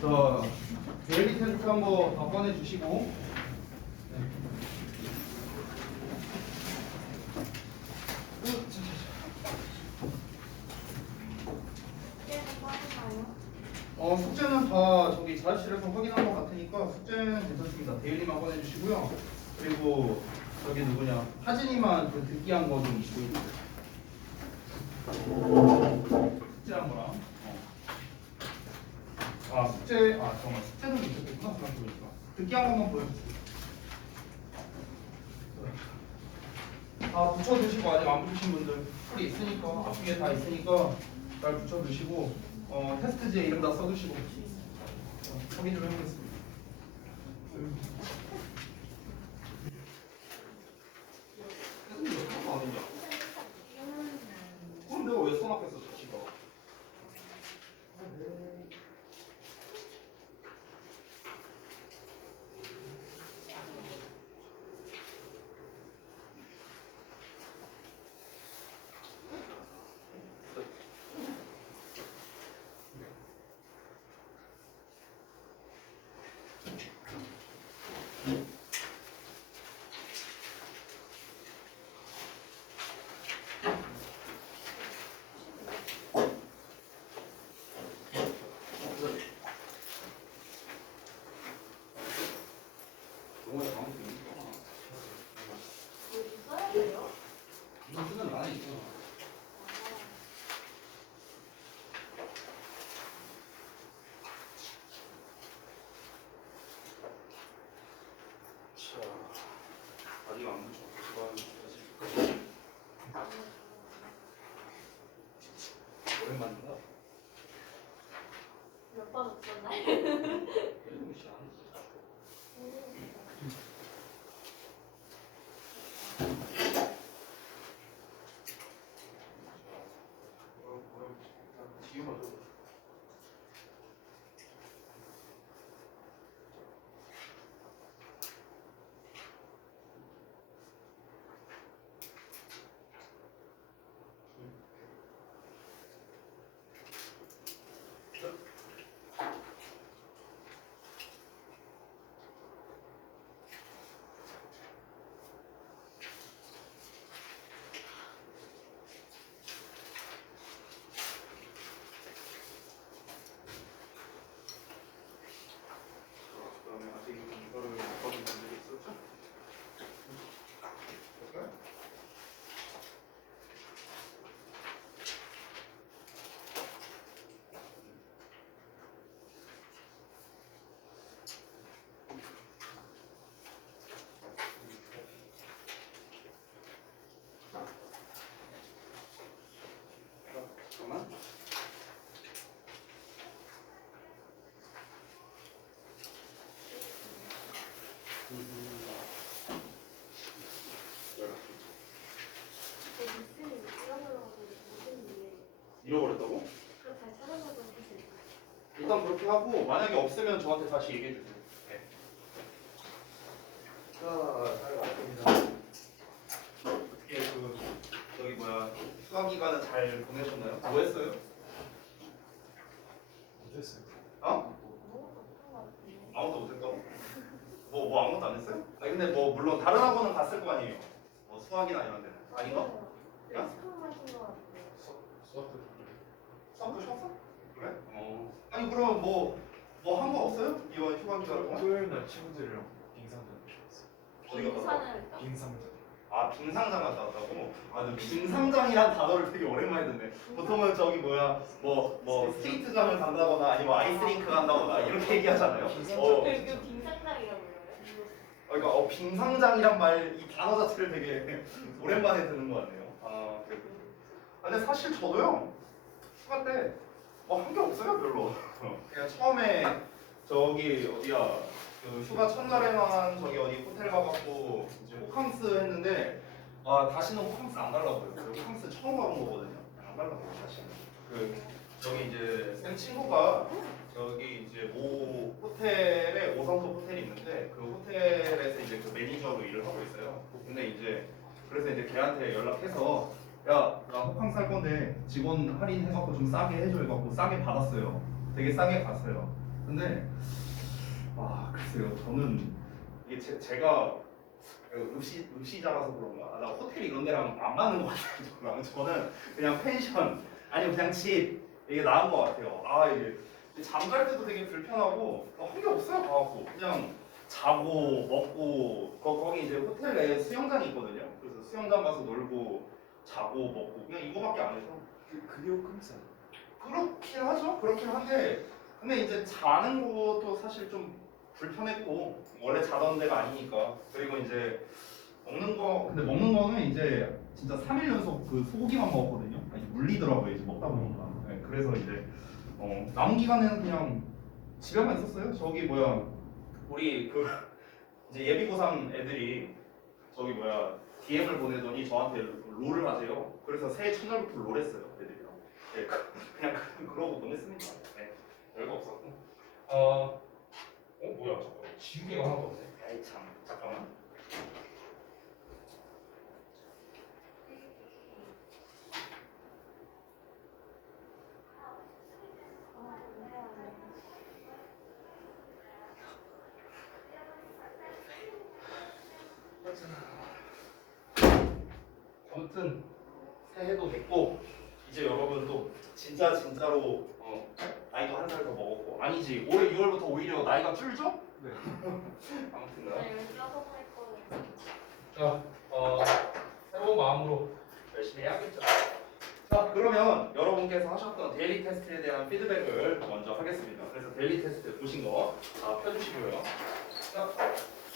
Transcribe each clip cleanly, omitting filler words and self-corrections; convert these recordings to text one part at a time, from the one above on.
자, 데일리 테스트 한번 다 꺼내주시고. 숙제는 다 저기 자습실에서 확인한 것 같으니까 숙제는 괜찮습니다. 데일리만 꺼내주시고요. 그리고 저기 누구냐 하진이만 그 듣기한 거 좀 보여주세요. 숙제 한 거랑. 잠깐만 숙제는 있었겠구나 생각해보니까. 듣기한 것만 보여주세요. 다 붙여두시고 아직 안 붙으신 분들 풀이 있으니까 앞뒤에 다 있으니까 잘 붙여두시고 테스트지에 이름 다 써두시고 확인 좀 해보겠습니다. 선생님 왜 그런 거 아니냐? 그럼 내가 왜 손앞에서 지가? 영어에 강한 게 있구나. 써야 돼요? 이거 쓰면 안에 있잖아. 자, 아직 안 붙여. 오랜만인가? 몇 번 없었나요? 일곱 시 안 했어. 지우면 그다음에 아직 이거를 못 받은 분들이 있었죠? 볼까요? 잠깐만. 제 미스를 잃어버려가지고 무슨 일이에요? 잃어버렸다고? 그럼 잘 찾아보도록 하세요. 일단 그렇게 하고 만약에 없으면 저한테 다시 얘기해 주세요. 네. 자, 잘 왔습니다. 어떻게 저기 뭐야 휴가 기간은 잘 보내셨나요? 뭐 했어요? 못했어요. 어? 아무것도 못한 것 같은데. 아무것도 못했다고? 뭐 아무것도 안 했어요? 아니 근데 뭐 물론 다른 학원은 갔을 거 아니에요. 뭐 수학이나 이런 데는 아닌가? 스크롤 하신 것 같은데. 수학도 수학도 쉬었어? 그래? 아니 그럼 뭐 한 거 없어요? 이번 휴가 기간 동안? 토요일 날 친구들이랑 빙상장 갔어요. 어디 갔다 왔어? 빙산을 했다? 빙상장. 아 빙상장 갔다 왔다고? 아 빙상장이란 단어를 되게 오랜만에 듣네. 보통은 저기 뭐야 뭐 스케이트장을 간다거나 아니면 아이스링크 간다거나 이렇게 얘기하잖아요. 그 빙상장이라고 그래요? 그러니까 빙상장이란 말 이 단어 자체를 되게 오랜만에 듣는 것 같네요. 근데 사실 저도요 휴가 때 뭐 한 게 없어요 별로. 그냥 처음에 저기 어디야 그 휴가 첫날에만 저기 어디 호텔 가갖고 이제 호캉스 했는데 다시는 호캉스 안 가려고요. 호캉스 처음 가본 거거든요. 안 가려고요 다시는. 그 저기 이제 쌤 친구가 저기 이제 모 호텔에 5성급 호텔이 있는데 그 호텔에서 이제 그 매니저로 일을 하고 있어요. 근데 이제 그래서 이제 걔한테 연락해서 야, 나 호캉스 할 건데 직원 할인해갖고 좀 싸게 해줘 해갖고 싸게 받았어요. 되게 싸게 갔어요. 근데 글쎄요. 저는 이게 제가 읍시자라서 그런가? 나 호텔 이런 데랑 안 맞는 것 같아요. 저는 그냥 펜션 아니면 그냥 집 이게 나은 것 같아요. 이게 잠잘 때도 되게 불편하고 한 게 없어요. 가갖고 그냥 자고 먹고 거기 이제 호텔 내에 수영장이 있거든요. 그래서 수영장 가서 놀고 자고 먹고 그냥 이거밖에 안 해서 그게 끔찍. 그렇긴 하죠. 그렇긴 한데 근데 이제 자는 것도 사실 좀 불편했고 원래 자던 데가 아니니까. 그리고 이제 먹는 거는 이제 진짜 3일 연속 그 소고기만 먹었거든요. 물리더라고요 이제 먹다 보니까. 네, 그래서 이제 남은 기간에는 그냥 집에만 있었어요. 저기 우리 그 이제 예비고3 애들이 저기 DM을 보내더니 저한테 롤을 하세요. 그래서 새해 첫날부터 롤했어요 애들이랑. 네, 그냥 그러고 보냈습니다. 네, 별거 없었고. 뭐야 저거 지우개가 하나도 없네. 아이 참 잠깐만. 아무튼 새해도 됐고 이제 여러분 또 진짜로 나이도 한 살 더 먹었고 아니지 올해 6월부터 오히려 나이가 줄죠? 네. 아무튼 나 열다섯 살 거예요. 자 새로운 마음으로 열심히 해야겠죠. 자 그러면 여러분께서 하셨던 데일리 테스트에 대한 피드백을 먼저 하겠습니다. 그래서 데일리 테스트 보신 거 다 펴주시고요. 자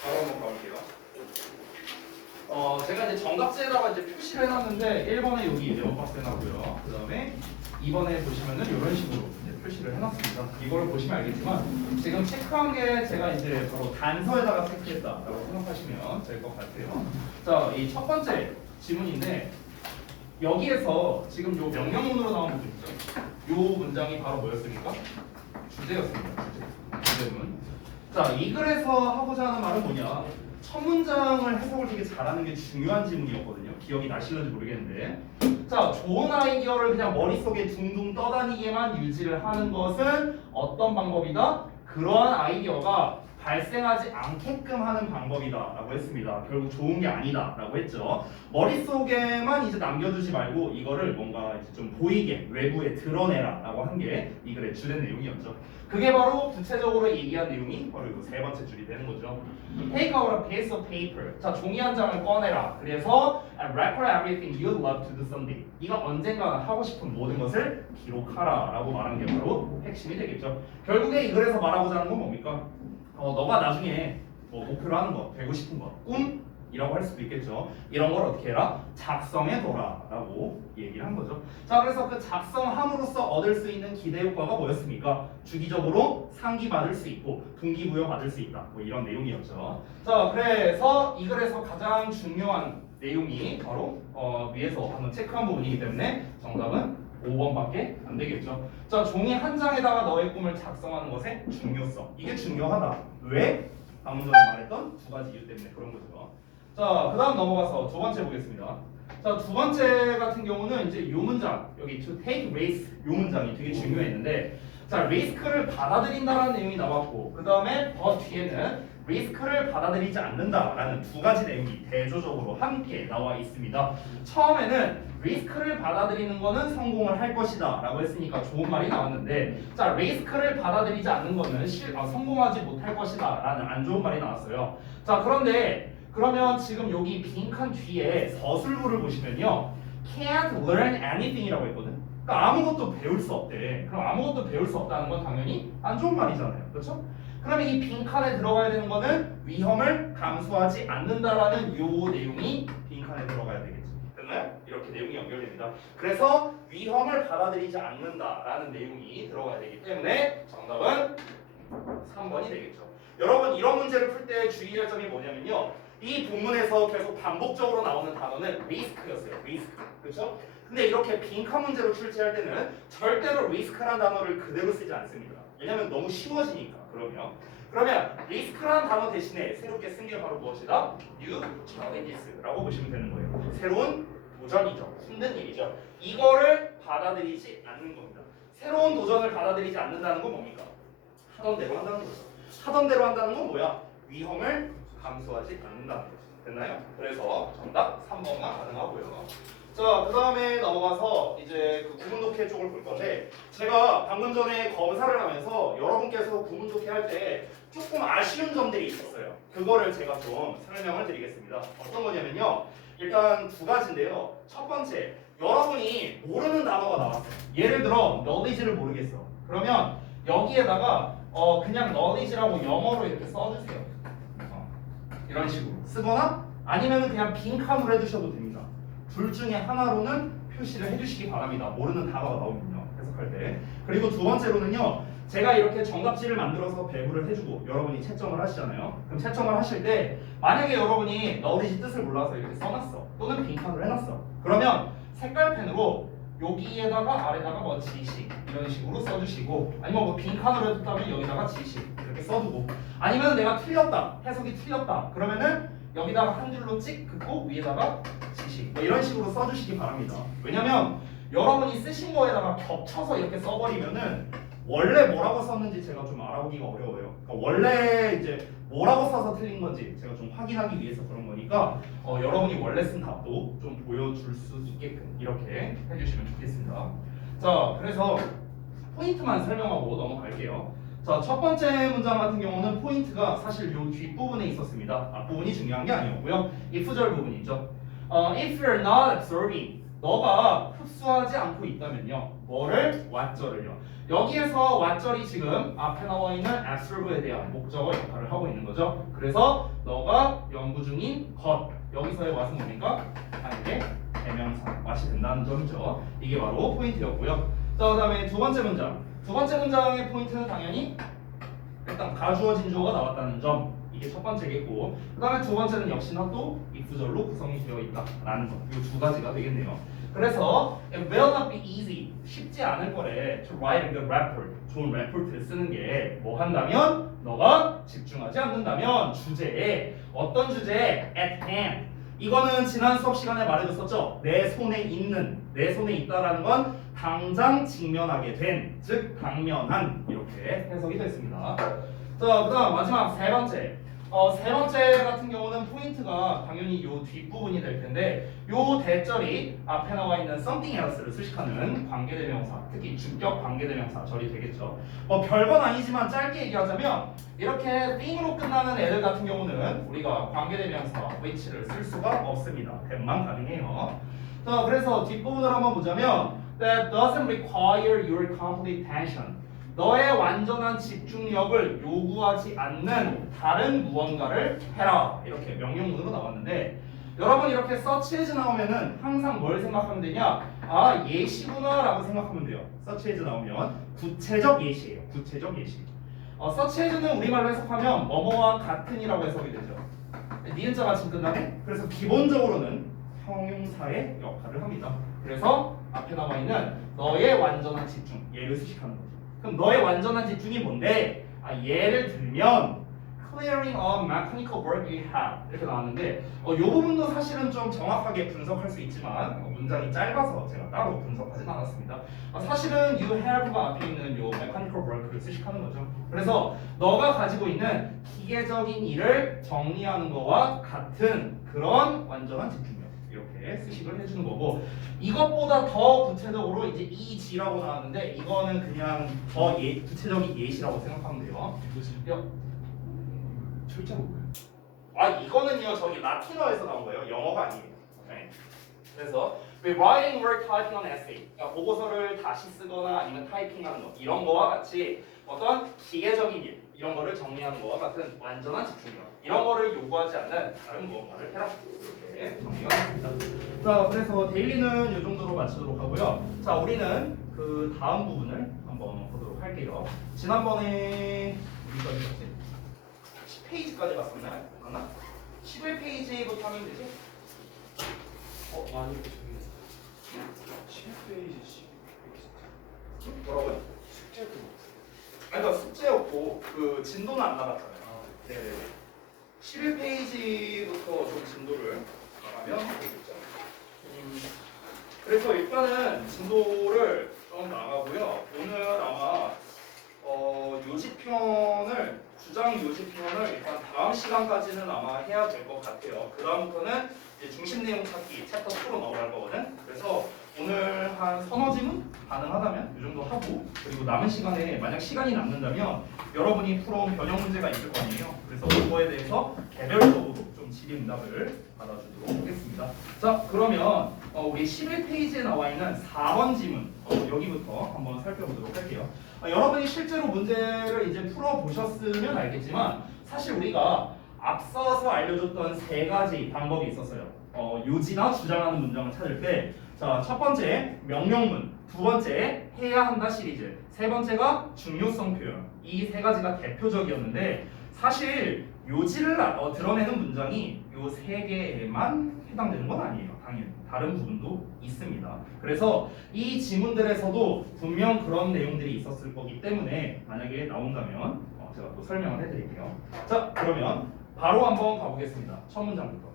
바로 한번 가볼게요. 제가 이제 정답지에다가 이제 표시를 해놨는데 1번에 여기 네모박스 해놨고요. 그 다음에 2번에 보시면은 이런 식으로 이제 표시를 해놨습니다. 이거를 보시면 알겠지만 지금 체크한 게 제가 이제 바로 단서에다가 체크했다라고 생각하시면 될 것 같아요. 자, 이 첫 번째 지문인데 여기에서 지금 요 명령문으로 나온 부분 있죠? 요 문장이 바로 뭐였습니까? 주제였습니다. 주제문. 자, 이 글에서 하고자 하는 말은 뭐냐? 첫 문장을 해석을 되게 잘하는 게 중요한 지문이었거든요. 기억이 나실는지 모르겠는데. 자, 좋은 아이디어를 그냥 머릿속에 둥둥 떠다니게만 유지를 하는 것은 어떤 방법이다? 그러한 아이디어가 발생하지 않게끔 하는 방법이다 라고 했습니다. 결국 좋은 게 아니다 라고 했죠. 머릿속에만 이제 남겨두지 말고 이거를 뭔가 이제 좀 보이게 외부에 드러내라 라고 한 게 이 글의 주된 내용이었죠. 그게 바로 구체적으로 얘기한 내용이 바로 이거 세 번째 줄이 되는 거죠. Take out a piece of paper. 자, 종이 한 장을 꺼내라. 그래서 and record everything you'd love to do someday. 네가 언젠가 하고 싶은 모든 것을 기록하라 라고 말한 게 바로 핵심이 되겠죠. 결국에 이 글에서 말하고자 하는 건 뭡니까? 너가 나중에 목표로 하는 거, 되고 싶은 거, 꿈이라고 할 수도 있겠죠. 이런 걸 어떻게 해라? 작성해둬라 라고 얘기를 한 거죠. 자, 그래서 그 작성함으로써 얻을 수 있는 기대 효과가 뭐였습니까? 주기적으로 상기받을 수 있고 동기부여 받을 수 있다. 뭐 이런 내용이었죠. 자, 그래서 이 글에서 가장 중요한 내용이 바로 위에서 한번 체크한 부분이기 때문에 정답은 5번밖에 안 되겠죠. 자, 종이 한 장에다가 너의 꿈을 작성하는 것의 중요성. 이게 중요하다. 왜? 방금 전에 말했던 두 가지 이유 때문에 그런 거죠. 자, 그 다음 넘어가서 두 번째 보겠습니다. 자, 두 번째 같은 경우는 이제 요 문장, 여기 to take risk 요 문장이 되게 중요했는데, 자, 리스크를 받아들인다라는 내용이 나왔고, 그 다음에 더 뒤에는 리스크를 받아들이지 않는다라는 두 가지 내용이 대조적으로 함께 나와 있습니다. 처음에는 리스크를 받아들이는 거는 성공을 할 것이다 라고 했으니까 좋은 말이 나왔는데, 자, 리스크를 받아들이지 않는 거는 성공하지 못할 것이다 라는 안 좋은 말이 나왔어요. 자, 그런데 그러면 지금 여기 빈칸 뒤에 서술부를 보시면요, can't learn anything이라고 했거든. 그러니까 아무것도 배울 수 없대. 그럼 아무것도 배울 수 없다는 건 당연히 안 좋은 말이잖아요. 그렇죠? 그러면 이 빈칸에 들어가야 되는 거는 위험을 감수하지 않는다라는 요 내용이 빈칸에 들어가야 되겠죠. 됐나요? 이렇게 내용이 연결됩니다. 그래서 위험을 받아들이지 않는다라는 내용이 들어가야 되기 때문에 정답은 3번이 되겠죠. 여러분 이런 문제를 풀 때 주의할 점이 뭐냐면요, 이 본문에서 계속 반복적으로 나오는 단어는 리스크였어요. 리스크. 그렇죠? 근데 이렇게 빈칸 문제로 출제할 때는 절대로 리스크라는 단어를 그대로 쓰지 않습니다. 왜냐면 너무 쉬워지니까. 그러면 리스크라는 단어 대신에 새롭게 쓴 게 바로 무엇이다? New challenges라고 보시면 되는 거예요. 새로운 도전이죠. 힘든 일이죠. 이거를 받아들이지 않는 겁니다. 새로운 도전을 받아들이지 않는다는 건 뭡니까? 하던 대로 한다는 거죠. 하던 대로 한다는 건 뭐야? 위험을 감수하지 않는다는 거죠. 됐나요? 그래서 정답 3번가 가능하고요. 자, 그 다음에 넘어가서 이제 그 구문 독해 쪽을 볼 건데, 제가 방금 전에 검사를 하면서 여러분께서 구문 독해 할 때 조금 아쉬운 점들이 있었어요. 그거를 제가 좀 설명을 드리겠습니다. 어떤 거냐면요. 일단 두 가지인데요. 첫 번째, 여러분이 모르는 단어가 나왔어요. 예를 들어 knowledge를 모르겠어. 그러면 여기에다가 그냥 knowledge라고 영어로 이렇게 써주세요. 이런 식으로 쓰거나 아니면 그냥 빈칸으로 해주셔도 됩니다. 둘 중에 하나로는 표시를 해주시기 바랍니다. 모르는 단어가 나오면요. 해석할 때. 그리고 두 번째로는요. 제가 이렇게 정답지를 만들어서 배부를 해주고 여러분이 채점을 하시잖아요. 그럼 채점을 하실 때 만약에 여러분이 knowledge 뜻을 몰라서 이렇게 써놨어. 또는 빈칸으로 해놨어. 그러면 색깔펜으로 여기에다가 아래다가 뭐 지식 이런 식으로 써주시고, 아니면 뭐 빈칸으로 해뒀다면 여기다가 지식 이렇게 써두고, 아니면 내가 틀렸다, 해석이 틀렸다 그러면은 여기다가 한 줄로 찍 긋고 위에다가 지식 뭐 이런 식으로 써주시기 바랍니다. 왜냐면 여러분이 쓰신 거에다가 겹쳐서 이렇게 써버리면은 원래 뭐라고 썼는지 제가 좀 알아보기가 어려워요. 그러니까 원래 이제 뭐라고 써서 틀린 건지 제가 좀 확인하기 위해서 그런 거니까 여러분이 원래 쓴 답도 좀 보여줄 수 있게끔 이렇게 해주시면 좋겠습니다. 자, 그래서 포인트만 설명하고 넘어갈게요. 자, 첫 번째 문장 같은 경우는 포인트가 사실 요 뒷부분에 있었습니다. 앞부분이 중요한 게 아니었고요. 이 부절 부분이죠. If you're not absorbing, 너가 흡수하지 않고 있다면요. 뭐를? what절을요. 여기에서 what절이 지금 앞에 나와 있는 absorbe에 대한 목적어 역할을 하고 있는 거죠. 그래서 너가 연구 중인 것, 여기서의 what은 뭡니까? 한개 대명사, what이 된다는 점이죠. 이게 바로 포인트였고요. 자, 그 다음에 두 번째 문장. 두 번째 문장의 포인트는 당연히 일단 가주어 진주어가 나왔다는 점, 이게 첫 번째겠고, 그 다음에 두 번째는 역시나 또 if절로 구성이 되어 있다라는 점, 이 두 가지가 되겠네요. 그래서 it will not be easy, 쉽지 않을 거래 to write a good report, 좋은 레포트를 쓰는 게 뭐 한다면 너가 집중하지 않는다면 주제에, 어떤 주제에? at hand. 이거는 지난 수업 시간에 말해줬었죠. 내 손에 있는, 내 손에 있다라는 건 당장 직면하게 된, 즉 당면한, 이렇게 해석이 됐습니다. 자, 그다음 마지막 세 번째. 세 번째 같은 경우는 포인트가 당연히 요 뒷부분이 될 텐데, 요 대절이 앞에 나와 있는 something else를 수식하는 관계대명사, 특히 주격 관계대명사 절이 되겠죠. 뭐 별건 아니지만 짧게 얘기하자면 이렇게 thing으로 끝나는 애들 같은 경우는 우리가 관계대명사 which를 쓸 수가 없습니다. 대만 가능해요. 자, 그래서 뒷부분을 한번 보자면 that doesn't require your complete attention. 너의 완전한 집중력을 요구하지 않는 다른 무언가를 해라. 이렇게 명령문으로 나왔는데, 여러분 이렇게 search as 나오면은 항상 뭘 생각하면 되냐? 아, 예시구나 라고 생각하면 돼요. search as 나오면 구체적 예시예요. 구체적 예시. search as는 우리말로 해석하면 뭐뭐와 같은이라고 해석이 되죠. 니은자 받침 끝나네? 그래서 기본적으로는 형용사의 역할을 합니다. 그래서 앞에 나와 있는 너의 완전한 집중, 얘를 수식하는 거죠. 그럼 너의 완전한 집중이 뭔데? 예를 들면 clearing of mechanical work you have 이렇게 나왔는데, 이 부분도 사실은 좀 정확하게 분석할 수 있지만 문장이 짧아서 제가 따로 분석하진 않았습니다. 사실은 you have가 앞에 있는 요 mechanical work를 수식하는 거죠. 그래서 너가 가지고 있는 기계적인 일을 정리하는 거와 같은 그런 완전한 집중력, 이렇게 수식을 해주는 거고, 이것보다 더 구체적으로 이제 이지라고 나왔는데 이거는 그냥 더 구체적인 예시라고 생각하면 돼요. 출제가 뭐예요? 이거는요 저기 라틴어에서 나온 거예요. 영어가 아니에요. 네. 그래서 rewriting or typing an essay, 그러니까 보고서를 다시 쓰거나 아니면 타이핑하는 거, 이런 거와 같이 어떤 기계적인 일, 이런 거를 정리하는 거와 같은 완전한 집중력, 이런 거를 요구하지 않는 다른 무언가를 해라. 이렇게 정리가 됩니다. 자, 그래서 데일리는 이 정도로 마치도록 하고요. 자, 우리는 그 다음 부분을 한번 보도록 할게요. 지난번에 어디까지 갔지? 10페이지까지 갔었나요? 맞나? 11페이지부터 하면 되지? 아니 저기 7페이지 12페이지 뭐라고요? 숙제도 그러니까 숙제였고 그 진도는 안 나갔잖아요. 네. 11페이지부터 좀 진도를 나가면 되겠죠. 그래서 일단은 진도를 좀 나가고요. 오늘 아마 요 요지편을 주장 요지편을 일단 다음 시간까지는 아마 해야 될 것 같아요. 그 다음부터는 이제 중심 내용 찾기 챕터 2로 넘어갈 거거든. 그래서 오늘 한 서너 지문 가능하다면 이 정도 하고 그리고 남은 시간에 만약 시간이 남는다면 여러분이 풀어온 변형 문제가 있을 거 아니에요. 그래서 그거에 대해서 개별적으로 좀 질의응답을 받아주도록 하겠습니다. 자 그러면 우리 11페이지에 나와 있는 4번 지문 여기부터 한번 살펴보도록 할게요. 여러분이 실제로 문제를 이제 풀어보셨으면 알겠지만 사실 우리가 앞서서 알려줬던 세 가지 방법이 있었어요. 요지나 주장하는 문장을 찾을 때 자, 첫 번째 명령문, 두 번째 해야 한다 시리즈, 세 번째가 중요성 표현. 이 세 가지가 대표적이었는데 사실 요지를 드러내는 문장이 요 세 개에만 해당되는 건 아니에요. 당연히 다른 부분도 있습니다. 그래서 이 지문들에서도 분명 그런 내용들이 있었을 거기 때문에 만약에 나온다면 제가 또 설명을 해드릴게요. 자 그러면 바로 한번 가보겠습니다. 첫 문장부터.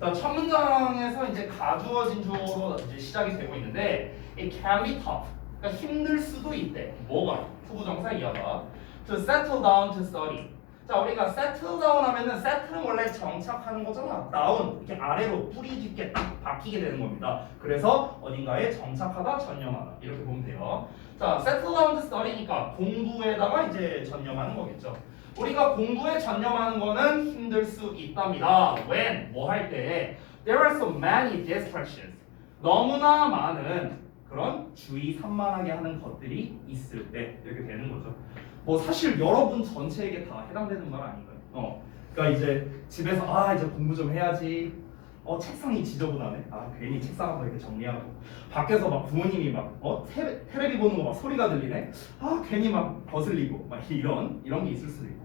자, 첫 문장에서 이제 가주어진 주어로 이제 시작이 되고 있는데 it can be tough. 그러니까 힘들 수도 있대. 뭐가? 투부정사 이하가 to settle down to study. 자, 우리가 settle down 하면은 settle은 원래 정착하는 거잖아. down 이렇게 아래로 뿌리 깊게 딱 박히게 되는 겁니다. 그래서 어딘가에 정착하다, 전념하다 이렇게 보면 돼요. 자, settle down to study니까 공부에다가 이제 전념하는 거겠죠. 우리가 공부에 전념하는 거는 힘들 수 있답니다. When 뭐 할 때 there are so many distractions. 너무나 많은 그런 주의 산만하게 하는 것들이 있을 때 이렇게 되는 거죠. 뭐 사실 여러분 전체에게 다 해당되는 말 아닌가요? 그러니까 이제 집에서 이제 공부 좀 해야지. 책상이 지저분하네. 괜히 책상 한번 이렇게 정리하고. 밖에서 막 부모님이 막 테레비 보는 거 막 소리가 들리네. 괜히 막 거슬리고 막 이런 게 있을 수도 있고.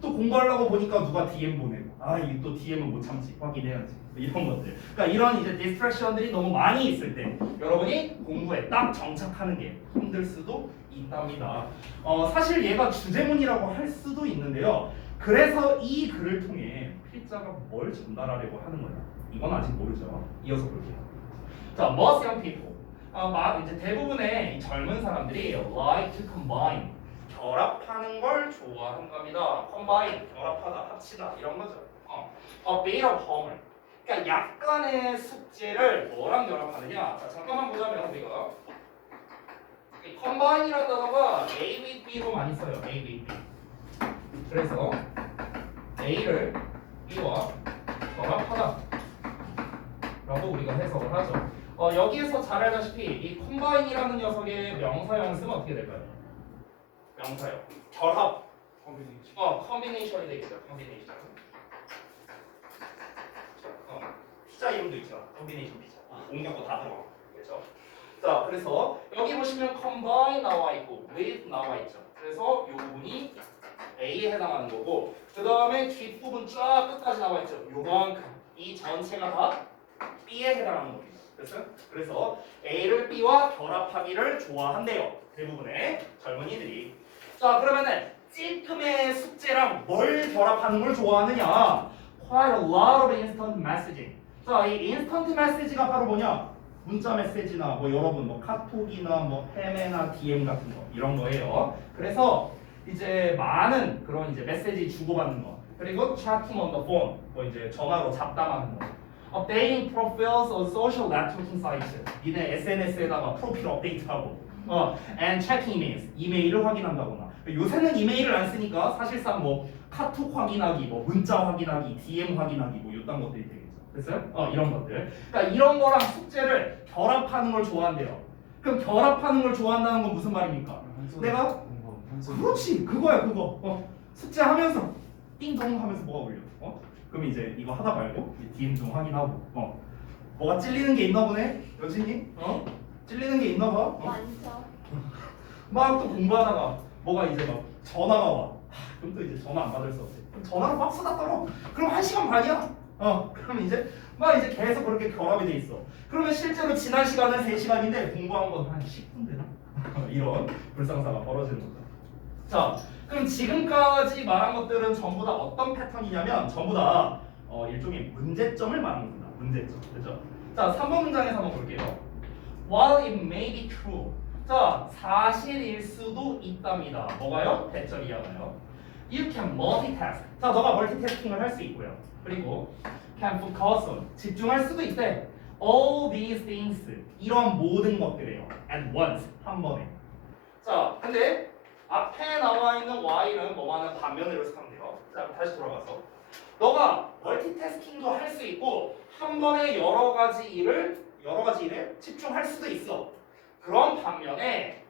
또 공부하려고 보니까 누가 DM 보내고. 이게 또 DM은 못 참지. 확인해야지. 이런 것들. 그러니까 이런 이제 디스트랙션들이 너무 많이 있을 때 여러분이 공부에 딱 정착하는 게 힘들 수도 있답니다. 사실 얘가 주제문이라고 할 수도 있는데요. 그래서 이 글을 통해 필자가 뭘 전달하려고 하는 거냐? 이건 아직 모르죠. 이어서 볼게요. 자, most young people. 이제 대부분의 이 젊은 사람들이 like to combine. 결합하는 걸 좋아한답니다. combine, 결합하다, 합치다 이런 거죠. a bit of homework. 그러니까 약간의 숙제를 뭐랑 결합하느냐? 자, 잠깐만 보자면 우리가 이 combine이라는 단어가 A with B로 많이 써요. A with B. 그래서 A를 B와 결합하다 라고 우리가 해석을 하죠. 여기에서 잘 알다시피 이 combine이라는 녀석의 명사형 쓰면 어떻게 될까요? 명사형 결합 combination이 되겠죠. combination. 피자 이름도 있죠. combination 피자. 옮겨고 다 들어가. 그렇죠? 자, 그래서 여기 보시면 combine 나와 있고 with 나와 있죠. 그래서 이 부분이 A에 해당하는 거고 그 다음에 뒷부분 쫙 끝까지 나와 있죠. 요만큼 이 전체가 다 B에 해당하는 겁니다. 그래서 A를 B와 결합하기를 좋아한대요. 대부분의 젊은이들이. 자, 그러면은 찔끔의 숙제랑 뭘 결합하는 걸 좋아하느냐? Quite a lot of instant messaging. 자, 이 instant message가 바로 뭐냐? 문자 메시지나 뭐 여러분 뭐 카톡이나 뭐 페메나 DM 같은 거 이런 거예요. 그래서 이제 많은 그런 이제 메시지 주고받는 거. 그리고 chatting on the phone. 뭐 이제 전화로 잡담하는 거. Updating profiles on social networking sites. 니네 SNS에다가 프로필 업데이트하고. And check emails. 이메일을 확인한다거나. 요새는 이메일을 안 쓰니까 사실상 뭐 카톡 확인하기, 뭐 문자 확인하기, DM 확인하기 뭐 이딴 것들이 되겠죠. 됐어요? 이런 것들. 그러니까 이런 거랑 숙제를 결합하는 걸 좋아한대요. 그럼 결합하는 걸 좋아한다는 건 무슨 말입니까? 내가 그렇지 그거야 그거. 숙제하면서 띵동 하면서 뭐가 울려? 그럼 이제 이거 하다 말고 DM 좀 확인하고. 뭐가 찔리는 게 있나 보네, 여진이? 찔리는 게 있나 봐. 완전. 막 또 공부하다가 뭐가 이제 막 전화가 와. 그럼 또 이제 전화 안 받을 수 없지. 그럼 전화로 막 수다 떨어. 그럼 1시간 반이야. 그럼 이제 막 이제 계속 그렇게 결합이 돼 있어. 그러면 실제로 지난 시간은 3시간인데 공부한 건 한 10분 되나? 이런 불상사가 벌어지는 거죠. 자, 그럼 지금까지 말한 것들은 전부 다 어떤 패턴이냐면 전부 다 일종의 문제점을 말하는 겁니다. 문제점. 그렇죠? 자, 3번 문장에서 한번 볼게요. While it may be true 자, 사실일 수도 있답니다. 뭐가요? 대절 이하가요. You can multitask. 자, 너가 멀티태스킹을 할 수 있고요. 그리고 can focus on. 집중할 수도 있대. All these things. 이런 모든 것들이에요. At once. 한 번에. 자, 근데 앞에 나와 있는 y는 뭐만은 반면으로 해석하면 돼요. 자, 다시 돌아가서 너가 멀티태스킹도 할 수 있고 한 번에 여러 가지 일에 집중할 수도 있어. 그런 반면에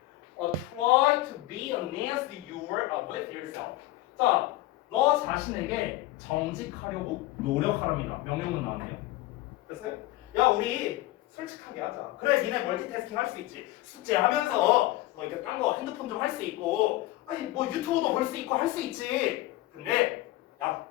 try to be honest with yourself. 자, 너 자신에게 정직하려고 노력하랍니다. 명령문 나왔네요. 됐어요? 야, 우리 솔직하게 하자. 그래, 니네 멀티태스킹 할 수 있지. 숙제하면서 뭐 이렇게 딴 거 핸드폰 좀 할 수 있고, 아니 뭐 유튜브도 볼 수 있고 할 수 있지. 근데 야,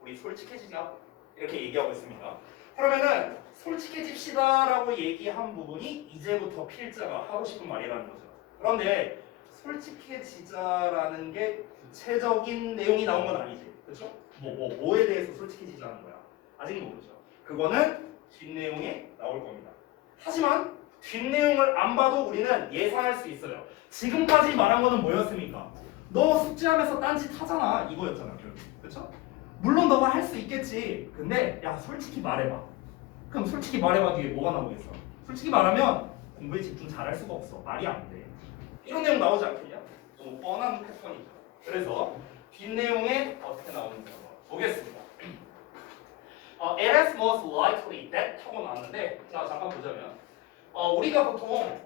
우리 솔직해지자. 이렇게 얘기하고 있습니다. 그러면은 솔직해집시다라고 얘기한 부분이 이제부터 필자가 하고 싶은 말이라는 거죠. 그런데 솔직해지자라는 게 구체적인 내용이 나온 건 아니지. 그렇죠? 뭐에 대해서 솔직해지자는 거야. 아직 모르죠. 그거는 뒷내용에 나올 겁니다. 하지만 뒷내용을 안 봐도 우리는 예상할 수 있어요. 지금까지 말한 거는 뭐였습니까? 너 숙제하면서 딴짓 하잖아. 이거였잖아. 그렇죠? 물론 너가 할 수 있겠지. 근데 야, 솔직히 말해봐. 그럼 솔직히 말해봐 뒤에 뭐가 나오겠어? 솔직히 말하면 공부에 집중 잘할 수가 없어. 말이 안 돼. 이런 내용 나오지 않겠냐? 너무 뻔한 패턴이죠. 그래서 뒷내용에 어떻게 나오는지 한번 보겠습니다. It is most likely that 하고 나왔는데, 자 잠깐 보자면 우리가 보통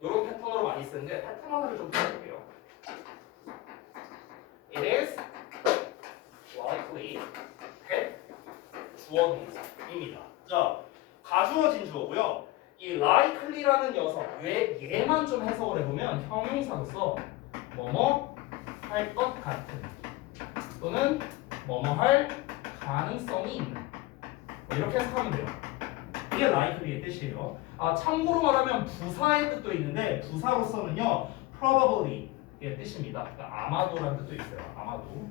이런 패턴으로 많이 쓰는데 패턴 하나를 좀 풀어볼게요. It is likely that 주어 동사입니다. 자, 가주어진 주어고요. 이 likely라는 녀석, 왜 얘만 좀 해석을 해보면 형용사로서 뭐뭐 할 것 같은 또는 뭐뭐 할 가능성이 있는 이렇게 해석하면 돼요. 이게 likely의 뜻이에요. 참고로 말하면 부사의 뜻도 있는데 부사로서는요 probably의 뜻입니다. 그러니까 아마도라는 뜻도 있어요. 아마도.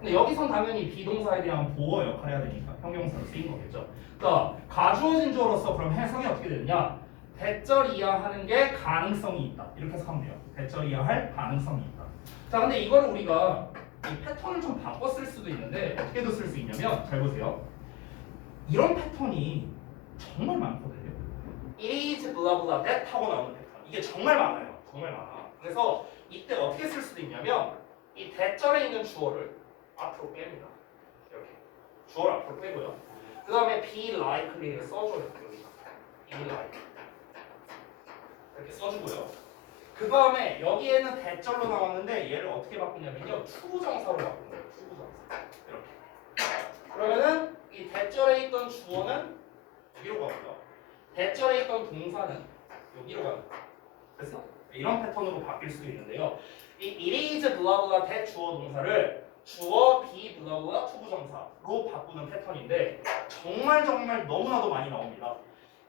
근데 여기선 당연히 비동사에 대한 보호 역할을 해야 되니까 형용사로 쓰인 거겠죠. 자, 가주어진 주어로서 그럼 해석이 어떻게 되느냐? 대절 이하하는 게 가능성이 있다. 이렇게 해석하면 돼요. 대절 이하할 가능성이 있다. 자, 근데 이걸 우리가 이 패턴을 좀 바꿔 쓸 수도 있는데 어떻게도 쓸 수 있냐면 잘 보세요. 이런 패턴이 정말 많거든요. It is blah blah that 하고 나오는 패턴. 이게 정말 많아요. 정말 많아. 그래서 이때 어떻게 쓸 수도 있냐면 이 대절에 있는 주어를 앞으로 뺍니다. 이렇게 주어를 앞으로 빼고요. 그 다음에 be likely를 써줘요. 여기다 be likely 이렇게 써주고요. 그 다음에 여기에는 대절로 나왔는데 얘를 어떻게 바꾸냐면요 투부정사로 바꾸는 거예요. 투부정사 이렇게. 그러면은 이 대절에 있던 주어는 여기로 가고요. 대절에 있던 동사는 여기로 가는 거예요. 그래서 이런 패턴으로 바뀔 수도 있는데요. 이 it is blah blah that 주어 동사를 주어 be blah blah 투부정사로 바꾸는 패턴인데 정말 너무나도 많이 나옵니다.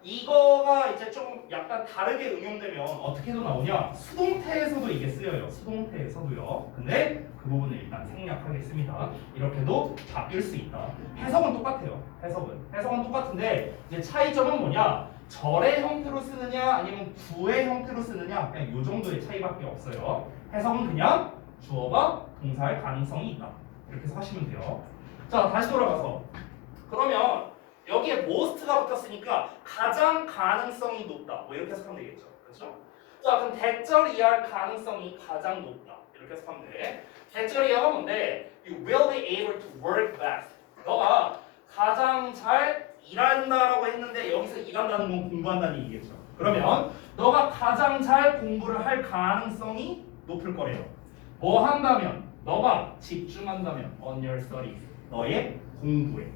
이거가 이제 좀 약간 다르게 응용되면 어떻게도 나오냐? 수동태에서도 이게 쓰여요. 수동태에서도요. 근데 그 부분을 일단 생략하겠습니다. 이렇게도 바뀔 수 있다. 해석은 똑같아요. 해석은 똑같은데 이제 차이점은 뭐냐? 절의 형태로 쓰느냐 아니면 구의 형태로 쓰느냐 그냥 요 정도의 차이밖에 없어요. 해석은 그냥 주어가 동사할 가능성이 있다. 이렇게 해서 하시면 돼요. 자, 다시 돌아가서 그러면 여기에 most가 붙었으니까 가장 가능성이 높다. 뭐 이렇게 해석하면 되겠죠. 그렇죠? 자, 그럼 대절 이하할 가능성이 가장 높다. 이렇게 해석하면 돼. 대절 이하가 뭔데? You will be able to work best. 너가 가장 잘 일한다라고 했는데 여기서 일한다는 건 공부한다는 얘기겠죠. 그러면 너가 가장 잘 공부를 할 가능성이 높을 거래요. 뭐 한다면? 너가 집중한다면 on your studies. 너의 공부에.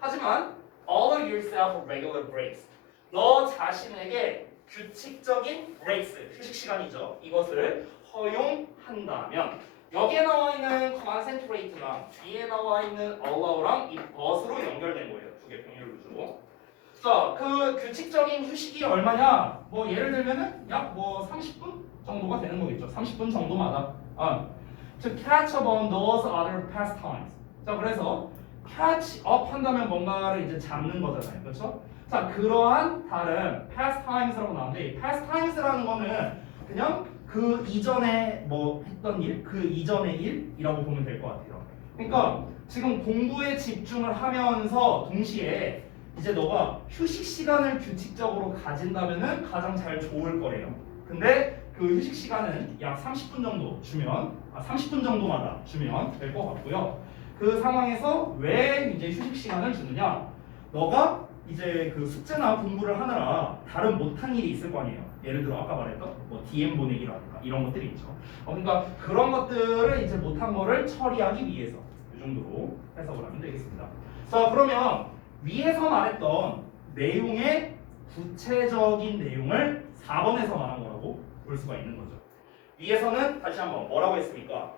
하지만 allow yourself regular breaks. 너 자신에게 규칙적인 breaks, 휴식 시간이죠. 이것을 허용한다면 여기에 나와 있는 concentrate랑 뒤에 나와 있는 allow랑 이 but으로 연결된 거예요. 두 개 병렬로 주고. 자, 그 규칙적인 휴식이 얼마냐? 뭐 예를 들면은 약 뭐 30분 정도가 되는 거겠죠. 30분 정도마다. To catch up on those other pastimes. 자, 그래서 catch up 한다면 뭔가를 이제 잡는 거잖아요. 그렇죠? 자, 자, 그러한 다른 pastimes라고 나오는데 이 pastimes라는 거는 그냥 그 이전에 뭐 했던 일, 그 이전의 일이라고 보면 될 것 같아요. 그러니까 지금 공부에 집중을 하면서 동시에 이제 너가 휴식 시간을 규칙적으로 가진다면은 가장 잘 좋을 거래요. 근데 그 휴식 시간은 약 30분 정도 주면 30분 정도마다 주면 될 것 같고요. 그 상황에서 왜 이제 휴식 시간을 주느냐? 너가 이제 그 숙제나 공부를 하느라 다른 못한 일이 있을 거 아니에요. 예를 들어 아까 말했던 뭐 DM 보내기라든가 이런 것들이 있죠. 그러니까 그런 것들을 이제 못한 거를 처리하기 위해서 이 정도로 해석을 하면 되겠습니다. 자, 그러면 위에서 말했던 내용의 구체적인 내용을 4번에서 말한 거라고 볼 수가 있는 거죠. 위에서는 다시 한번 뭐라고 했습니까?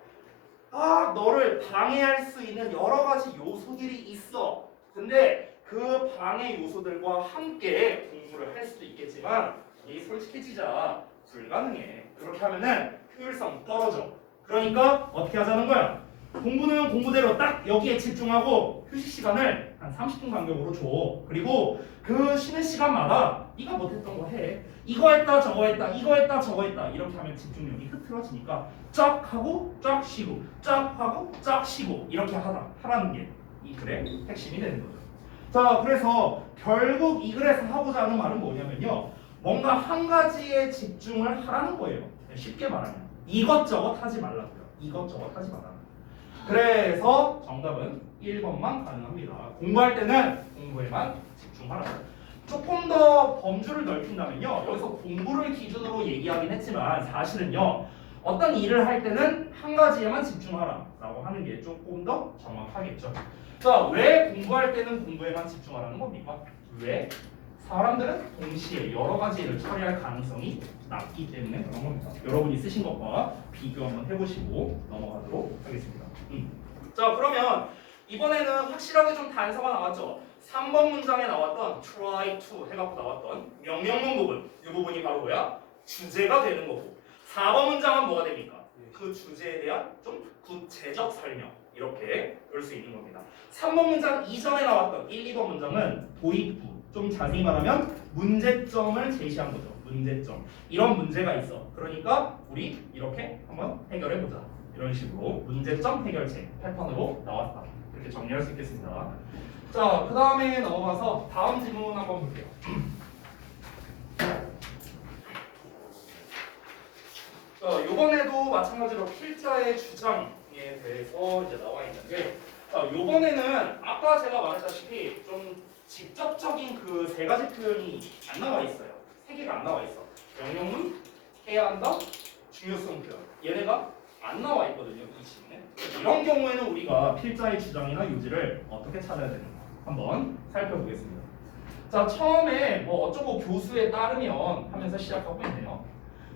너를 방해할 수 있는 여러 가지 요소들이 있어. 근데 그 방해 요소들과 함께 공부를 할 수도 있겠지만 이 솔직해지자 불가능해. 그렇게 하면은 효율성 떨어져. 그러니까 어떻게 하자는 거야? 공부는 공부대로 딱 여기에 집중하고 휴식 시간을 한 30분 간격으로 줘. 그리고 그 쉬는 시간마다 네가 못했던 거 해. 이거 했다 저거 했다 이거 했다 저거 했다 이렇게 하면 집중력이 흐트러지니까 쫙 하고 쫙 쉬고 쫙 하고 쫙 쉬고 이렇게 하라는 게 이 글의 핵심이 되는 거죠. 자, 그래서 결국 이 글에서 하고자 하는 말은 뭐냐면요, 뭔가 한 가지에 집중을 하라는 거예요. 쉽게 말하면 이것저것 하지 말라고요. 이것저것 하지 말라. 그래서 정답은 1번만 가능합니다. 공부할 때는 공부에만 집중하라. 조금 더 범주를 넓힌다면요, 여기서 공부를 기준으로 얘기하긴 했지만 사실은요, 어떤 일을 할 때는 한 가지에만 집중하라 라고 하는 게 조금 더 정확하겠죠. 자, 왜 공부할 때는 공부에만 집중하라는 겁니까? 왜? 사람들은 동시에 여러 가지 일을 처리할 가능성이 낮기 때문에 그런 겁니다. 여러분이 쓰신 것과 비교 한번 해보시고 넘어가도록 하겠습니다. 자, 그러면 이번에는 확실하게 좀 단서가 나왔죠. 3번 문장에 나왔던 try to 해갖고 나왔던 명령문 부분, 이 부분이 바로 뭐야? 주제가 되는 거고, 4번 문장은 뭐가 됩니까? 그 주제에 대한 좀 구체적 설명, 이렇게 볼 수 있는 겁니다. 3번 문장 이전에 나왔던 1, 2번 문장은 도입부, 좀 자세히 말하면 문제점을 제시한 거죠. 문제점. 이런 문제가 있어. 그러니까 우리 이렇게 한번 해결해 보자. 이런 식으로 문제점 해결책 패턴으로 나왔다. 이렇게 정리할 수 있겠습니다. 자, 그 다음에 넘어가서 다음 질문 한번 볼게요. 자, 이번에도 마찬가지로 필자의 주장에 대해서 이제 나와 있는데, 자, 이번에는 아까 제가 말했다시피 좀 직접적인 그 세 가지 표현이 안 나와 있어요. 세 개가 안 나와 있어. 명령문, 해야 한다, 중요성 표현. 얘네가 안 나와 있거든요. 이 시간에. 이런 경우에는 우리가 필자의 주장이나 요지를 어떻게 찾아야 되는가 한번 살펴보겠습니다. 자, 처음에 뭐 어쩌고 교수에 따르면 하면서 시작하고 있네요.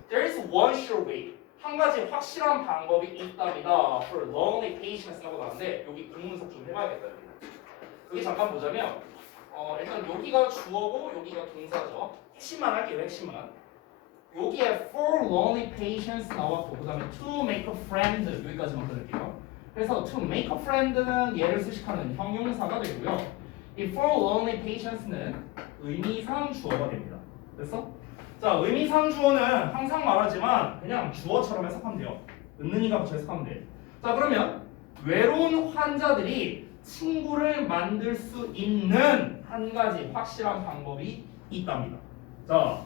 There is one sure way. 한 가지 확실한 방법이 있답니다. For lonely patience라고 나왔는데 여기 공문석 좀 해봐야겠다. 여기 잠깐 보자면 일단 여기가 주어고 여기가 동사죠. 핵심만 할게요. 핵심만. 여기에 for lonely patience 나왔고 그 다음에 to make a friend 여기까지만 끊을게요. 그래서 to make a friend는 얘를 수식하는 형용사가 되고요. 이 for lonely patience는 의미상 주어가 됩니다. 됐어? 자, 의미상 주어는 항상 말하지만 그냥 주어처럼 해석하면 돼요. 은는이가 붙여 해석하면 돼. 자, 그러면 외로운 환자들이 친구를 만들 수 있는 한 가지 확실한 방법이 있답니다. 자,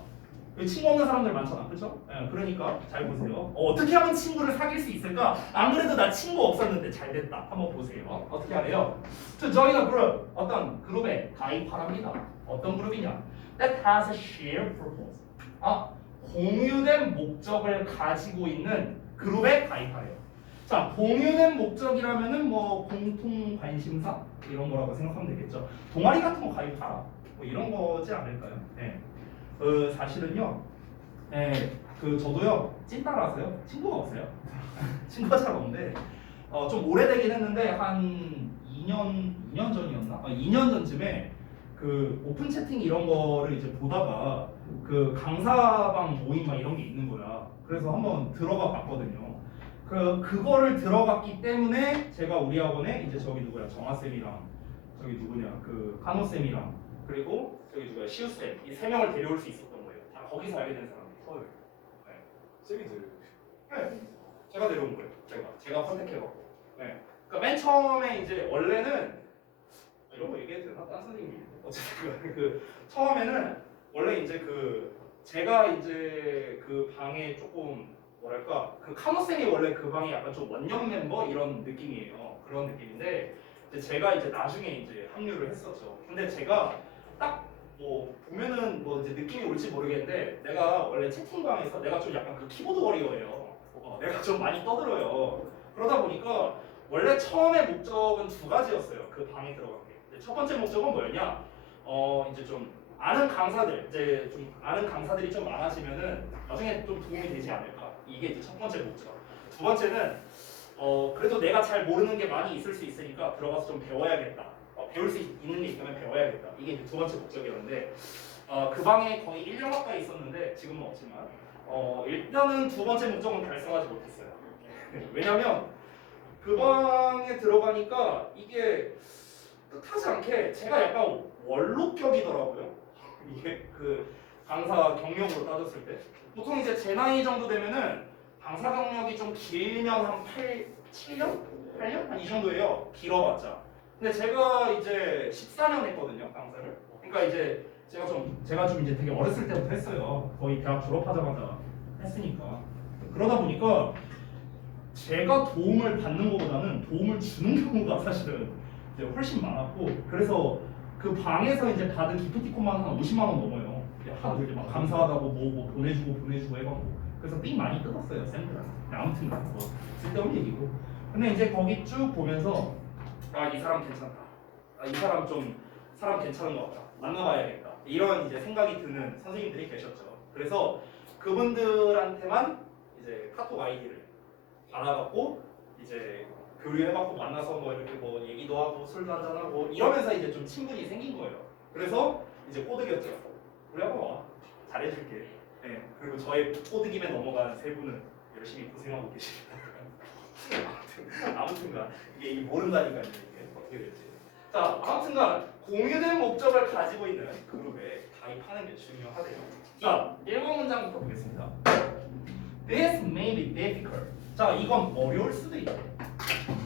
여기 친구 없는 사람들 많잖아, 그렇죠? 그러니까 잘 보세요. 어떻게 하면 친구를 사귈 수 있을까? 안 그래도 나 친구 없었는데 잘 됐다. 한번 보세요. 어떻게 하래요? To join a group, 어떤 그룹에 가입하랍니다. 어떤 그룹이냐? That has a shared purpose. 공유된 목적을 가지고 있는 그룹에 가입하래요. 자, 공유된 목적이라면은 뭐 공통 관심사 이런 거라고 생각하면 되겠죠. 동아리 같은 거 가입하라. 뭐 이런 거지 않을까요? 네. 사실은요. 네, 저도요 찐따라서요 친구가 없어요. 친구가 잘 없는데 좀 오래되긴 했는데 한 2년 전이었나? 2년 전쯤에 그 오픈 채팅 이런 거를 이제 보다가 그 강사방 모임 막 이런 게 있는 거야. 그래서 한번 들어가 봤거든요. 그거를 들어갔기 때문에 제가 우리 학원에 이제 저기 누구야 정아 쌤이랑 저기 누구냐 그 간호 쌤이랑 그리고 저기 누가 시우쌤 이 세 명을 데려올 수 있었던 거예요. 다 거기서 알게 된 사람이. 헐. 쌤이 들으. 네. 제가 데려온 거예요. 제가 컨택해갖고. 네. 그러니까 맨 처음에 이제 원래는 이런 거 얘기해도 되나? 딴 선생님이 어쨌든 그 처음에는 원래 이제 그 제가 이제 그 방에 조금 뭐랄까 그 카노 쌤이 원래 그 방에 약간 좀 원년 멤버 이런 느낌이에요. 그런 느낌인데 이제 제가 이제 나중에 이제 합류를 했었죠. 근데 제가 딱 뭐 보면은 뭐 이제 느낌이 올지 모르겠는데 내가 원래 채팅방에서 내가 좀 약간 그 키보드 워리어예요. 내가 좀 많이 떠들어요. 그러다 보니까 원래 처음에 목적은 두 가지였어요. 그 방에 들어간 게. 첫 번째 목적은 뭐였냐? 이제 좀 아는 강사들, 이제 좀 아는 강사들이 좀 많아지면은 나중에 좀 도움이 되지 않을까. 이게 이제 첫 번째 목적. 두 번째는 그래도 내가 잘 모르는 게 많이 있을 수 있으니까 들어가서 좀 배워야겠다. 배울 수 있는 게 있으면 배워야겠다. 이게 이제 두 번째 목적이었는데 그 방에 거의 1년 가까이 있었는데 지금은 없지만 일단은 두 번째 목적은 달성하지 못했어요. 왜냐면 그 방에 들어가니까 이게 뜻하지 않게 제가 약간 원로격이더라고요. 이게 그 강사 경력으로 따졌을 때 보통 이제 제 나이 정도 되면은 강사 경력이 좀 길면 한 7년? 8년? 한 이 정도예요. 길어봤자. 근데 제가 이제 14년 했거든요, 강사를. 그러니까 이제 제가 좀 이제 되게 어렸을 때부터 했어요. 거의 대학 졸업하자마자 했으니까. 그러다 보니까 제가 도움을 받는 것보다는 도움을 주는 경우가 사실은 이제 훨씬 많았고, 그래서 그 방에서 이제 받은 기프티콘만 한 50만 원 넘어요. 하도 이제 막 감사하다고 뭐 보내주고 해가지고. 그래서 삥 많이 뜯었어요, 쌤들한테. 아무튼 뭐 쓸데없는 얘기고. 근데 이제 거기 쭉 보면서 이 사람 괜찮다. 이 사람 좀 사람 괜찮은 것 같다. 만나봐야겠다. 이런 이제 생각이 드는 선생님들이 계셨죠. 그래서 그분들한테만 이제 카톡 아이디를 받아갖고 이제 교류해갖고 만나서 뭐 이렇게 뭐 얘기도 하고 술도 한잔하고 이러면서 이제 좀 친분이 생긴 거예요. 그래서 이제 꼬드겼죠. 우리 한번 와. 잘해줄게. 네. 그리고 저의 꼬드김에 넘어간 세 분은 열심히 고생하고 계십니다. 아무튼간 이게 모른다니까요. 이게 어떻게 될지. 자, 아무튼간 공유된 목적을 가지고 있는 그룹에 가입하는 게 중요하대요. 자, 1번 문장부터 보겠습니다. This may be difficult. 자, 이건 어려울 수도 있대.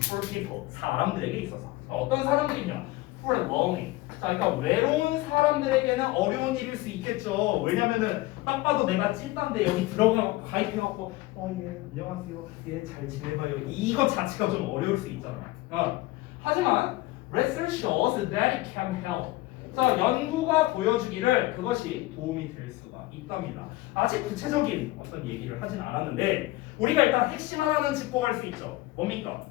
For people, 사람들에게 있어서. 어떤 사람들이냐? For lonely. 자, 그러니까 외로운 사람들에게는 어려운 일일 수 있겠죠. 왜냐면은 딱 봐도 내가 찐딴데 여기 들어가 가입해갖고 예, 안녕하세요. 예, 잘 지내봐요. 이거 자체가 좀 어려울 수 있잖아. 하지만 research shows that it can help. 자, 연구가 보여주기를 그것이 도움이 될 수가 있답니다. 아직 구체적인 어떤 얘기를 하진 않았는데 우리가 일단 핵심 하나는 짚고 갈 수 있죠. 뭡니까?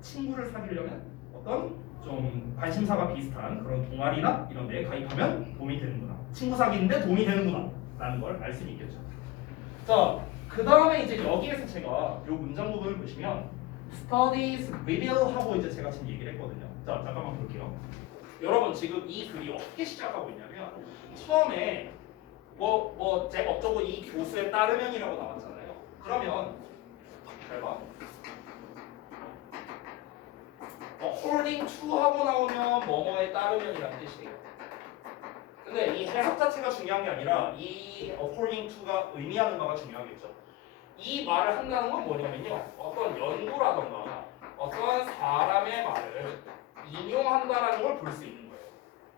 친구를 사귀려면 어떤 좀 관심사가 비슷한 그런 동아리나 이런 데에 가입하면 도움이 되는구나. 친구 사귀는데 도움이 되는구나 라는 걸 알 수 있겠죠. 자, 그 다음에 이제 여기에서 제가 요 문장 부분을 보시면 studies reveal 하고 이제 제가 지금 얘기를 했거든요. 자, 잠깐만 볼게요. 여러분 지금 이 글이 어떻게 시작하고 있냐면 처음에 제 어쩌고 이 교수에 따르면이라고 나왔잖아요. 그러면 잘 봐. according to 하고 나오면 뭐뭐에 따르면이라는 뜻이에요. 근데 이 해석 자체가 중요한 게 아니라 이 according to가 의미하는 바가 중요하겠죠. 이 말을 한다는 건 뭐냐면요. 어떤 연구라던가 어떤 사람의 말을 인용한다라는 걸 볼 수 있는 거예요.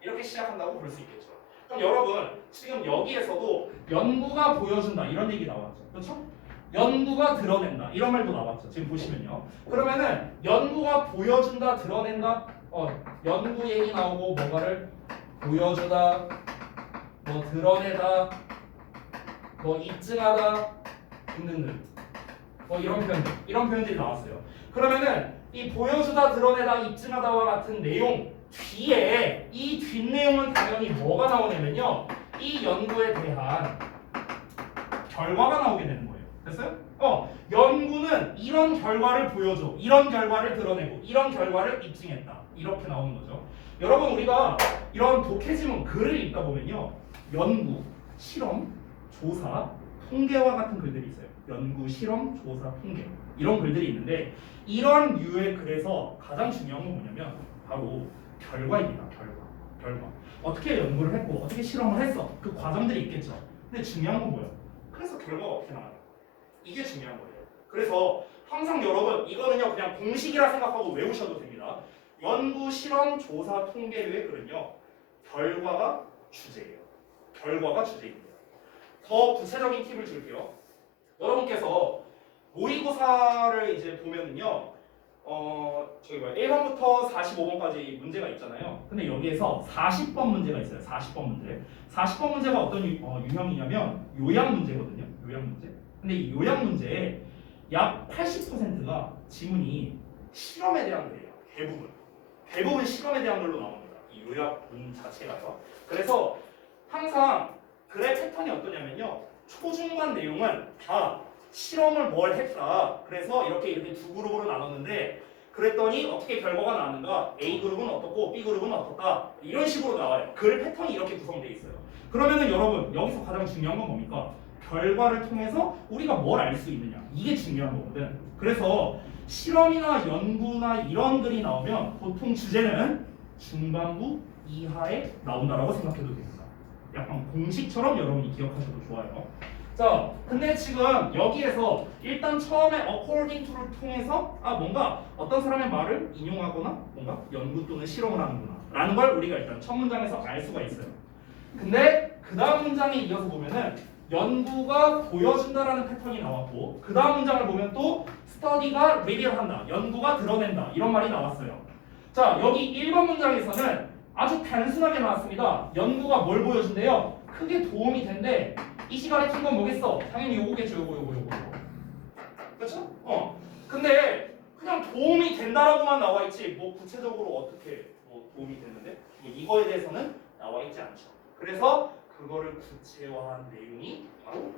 이렇게 시작한다고 볼 수 있겠죠. 그럼 여러분 지금 여기에서도 연구가 보여준다 이런 얘기 나왔죠. 그렇죠? 연구가 드러낸다 이런 말도 나왔죠. 지금 보시면요. 그러면은 연구가 보여준다 드러낸다 연구 얘기 나오고 뭔가를 보여주다 뭐 드러내다 뭐 입증하다 등등등 뭐 이런 표현들이 나왔어요. 그러면은 이 보여주다 드러내다 입증하다와 같은 내용 뒤에 이 뒷내용은 당연히 뭐가 나오냐면요. 이 연구에 대한 결과가 나오게 되는 거예요. 됐어요? 연구는 이런 결과를 보여줘. 이런 결과를 드러내고 이런 결과를 입증했다. 이렇게 나오는 거죠. 여러분 우리가 이런 독해지문 글을 읽다 보면요. 연구, 실험, 조사, 통계와 같은 글들이 있어요. 연구, 실험, 조사, 통계 이런 글들이 있는데 이런 류의 글에서 가장 중요한 건 뭐냐면 바로 결과입니다. 결과. 어떻게 연구를 했고 어떻게 실험을 했어. 그 과정들이 있겠죠. 근데 중요한 건 뭐예요? 그래서 결과가 어떻게 나와요? 이게 중요한 거예요. 그래서 항상 여러분 이거는요 그냥 공식이라 생각하고 외우셔도 됩니다. 연구, 실험, 조사, 통계류의 글은요 결과가 주제예요. 결과가 주제입니다. 더 구체적인 팁을 줄게요. 여러분께서 모의고사를 이제 보면은요, 저기 뭐야 1번부터 45번까지 문제가 있잖아요. 근데 여기에서 40번 문제가 있어요. 40번 문제. 40번 문제가 어떤 유형이냐면 요약 문제거든요. 요약 문제. 근데 이 요약 문제에 약 80%가 지문이 실험에 대한 글이에요. 대부분 실험에 대한 걸로 나옵니다. 이 요약문 자체가요. 그래서 항상 글의 패턴이 어떠냐면요. 초중반 내용은 다 실험을 뭘 했다. 그래서 이렇게 두 그룹으로 나눴는데 그랬더니 어떻게 결과가 나왔는가? A 그룹은 어떻고 B 그룹은 어떻다. 이런 식으로 나와요. 글 패턴이 이렇게 구성되어 있어요. 그러면은 여러분 여기서 가장 중요한 건 뭡니까? 결과를 통해서 우리가 뭘 알 수 있느냐. 이게 중요한 거거든. 그래서 실험이나 연구나 이런 글이 나오면 보통 주제는 중반부 이하에 나온다라고 생각해도 됩니다. 약간 공식처럼 여러분이 기억하셔도 좋아요. 자, 근데 지금 여기에서 일단 처음에 according to를 통해서 뭔가 어떤 사람의 말을 인용하거나 뭔가 연구 또는 실험을 하는구나 라는 걸 우리가 일단 첫 문장에서 알 수가 있어요. 근데 그 다음 문장에 이어서 보면은 연구가 보여준다라는 패턴이 나왔고 그 다음 문장을 보면 또 study가 reveal한다, 연구가 드러낸다 이런 말이 나왔어요. 자, 여기 1번 문장에서는 아주 단순하게 나왔습니다. 연구가 뭘 보여준대요? 크게 도움이 된대. 이 시간에 킨 건 뭐겠어? 당연히 요거겠죠. 요거. 그렇죠? 근데 그냥 도움이 된다라고만 나와 있지 뭐 구체적으로 어떻게 뭐 도움이 됐는데 뭐 이거에 대해서는 나와 있지 않죠. 그래서 그거를 구체화한 내용이 바로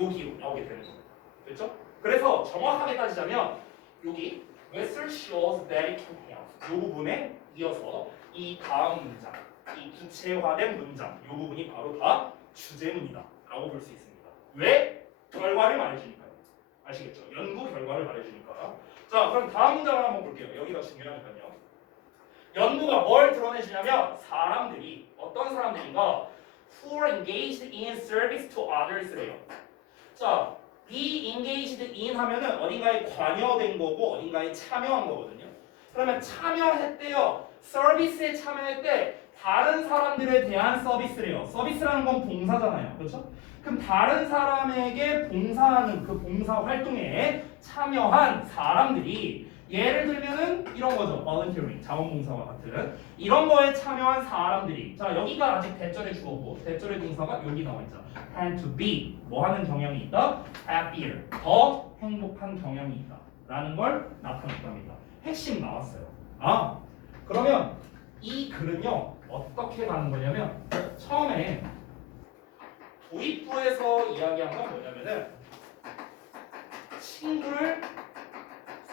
여기로 나오게 되는 겁니다. 그렇죠? 그래서 정확하게 따지자면 여기 research shows that it can help 이 부분에 이어서 이 다음 문장, 이 구체화된 문장 이 부분이 바로 다 주제문이다 라고 볼 수 있습니다. 왜? 결과를 말해주니까요. 아시겠죠? 연구 결과를 말해주니까. 자, 그럼 다음 문장을 한번 볼게요. 여기가 중요하니까요. 연구가 뭘 드러내주냐면 사람들이 어떤 사람들인가 who are engaged in service to others래요. 자, be engaged in 하면은 어딘가에 관여된 거고 어딘가에 참여한 거거든요. 그러면 참여했대요. 서비스에 참여했대. 다른 사람들에 대한 서비스래요. 서비스라는 건 봉사잖아요. 그렇죠? 그럼 다른 사람에게 봉사하는 그 봉사 활동에 참여한 사람들이 예를 들면은 이런 거죠. volunteering, 자원봉사와 같은 이런 거에 참여한 사람들이 자 여기가 아직 대절의 주어고 대절의 동사가 여기 나와 있죠. tend to be 뭐 하는 경향이 있다? happier 더 행복한 경향이 있다 라는 걸 나타냈답니다. 핵심 나왔어요. 그러면 이 글은요 어떻게 가는 거냐면 처음에 도입부에서 이야기한 건 뭐냐면은 친구를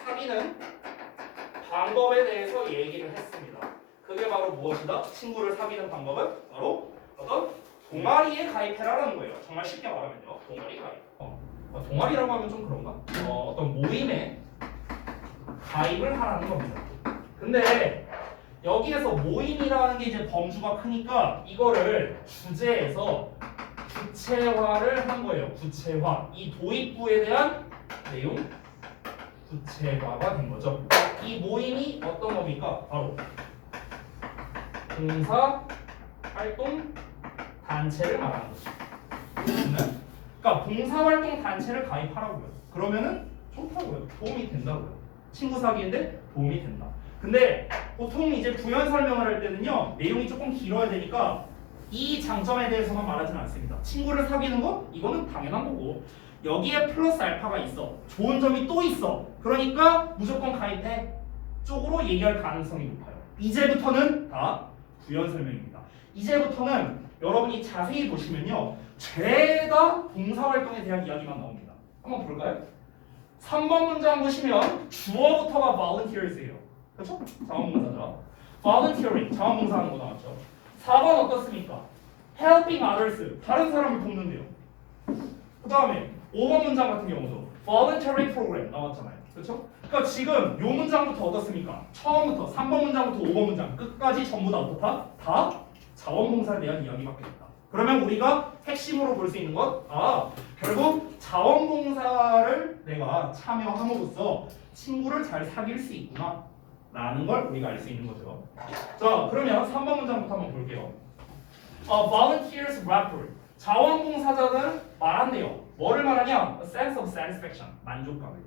사귀는 방법에 대해서 얘기를 했습니다. 그게 바로 무엇이다? 친구를 사귀는 방법은 바로 어떤 동아리에 가입해라라는 거예요. 정말 쉽게 말하면요. 동아리 가입. 동아리라고 하면 좀 그런가? 어떤 모임에 가입을 하라는 겁니다. 근데 여기에서 모임이라는 게 이제 범주가 크니까 이거를 주제에서 구체화를 한 거예요. 구체화. 이 도입부에 대한 내용 구체화가 된 거죠. 이 모임이 어떤 겁니까? 바로 봉사 활동 단체를 말하는 거죠. 그러니까 봉사 활동 단체를 가입하라고요. 그러면은 좋다고요. 도움이 된다고요. 친구 사귀는데 도움이 된다. 근데 보통 이제 부연 설명을 할 때는요 내용이 조금 길어야 되니까 이 장점에 대해서만 말하진 않습니다. 친구를 사귀는 거 이거는 당연한 거고 여기에 플러스 알파가 있어. 좋은 점이 또 있어. 그러니까 무조건 가입해 쪽으로 얘기할 가능성이 높아요. 이제부터는 다 부연 설명입니다. 이제부터는 여러분이 자세히 보시면요 죄다 봉사활동에 대한 이야기만 나옵니다. 한번 볼까요? 3번 문장 보시면 주어부터가 volunteers예요. 그렇죠? 자원봉사자. volunteering 자원봉사하는 거 나왔죠. 4번 어떻습니까? helping others 다른 사람을 돕는데요. 그 다음에 5번 문장 같은 경우도 voluntary program 나왔잖아요. 그렇죠? 그러니까 지금 요 문장부터 어떻습니까? 처음부터 3번 문장부터 5번 문장 끝까지 전부 다 어떻다? 다 자원봉사에 대한 이야기밖에 없다. 그러면 우리가 핵심으로 볼 수 있는 것, 결국 자원봉사를 내가 참여함으로써 친구를 잘 사귈 수 있구나 라는 걸 우리가 알 수 있는 거죠. 자, 그러면 3번 문장부터 한번 볼게요. Volunteers report. 자원봉사자는 말한대요. 뭐를 말하냐? A sense of satisfaction. 만족감을.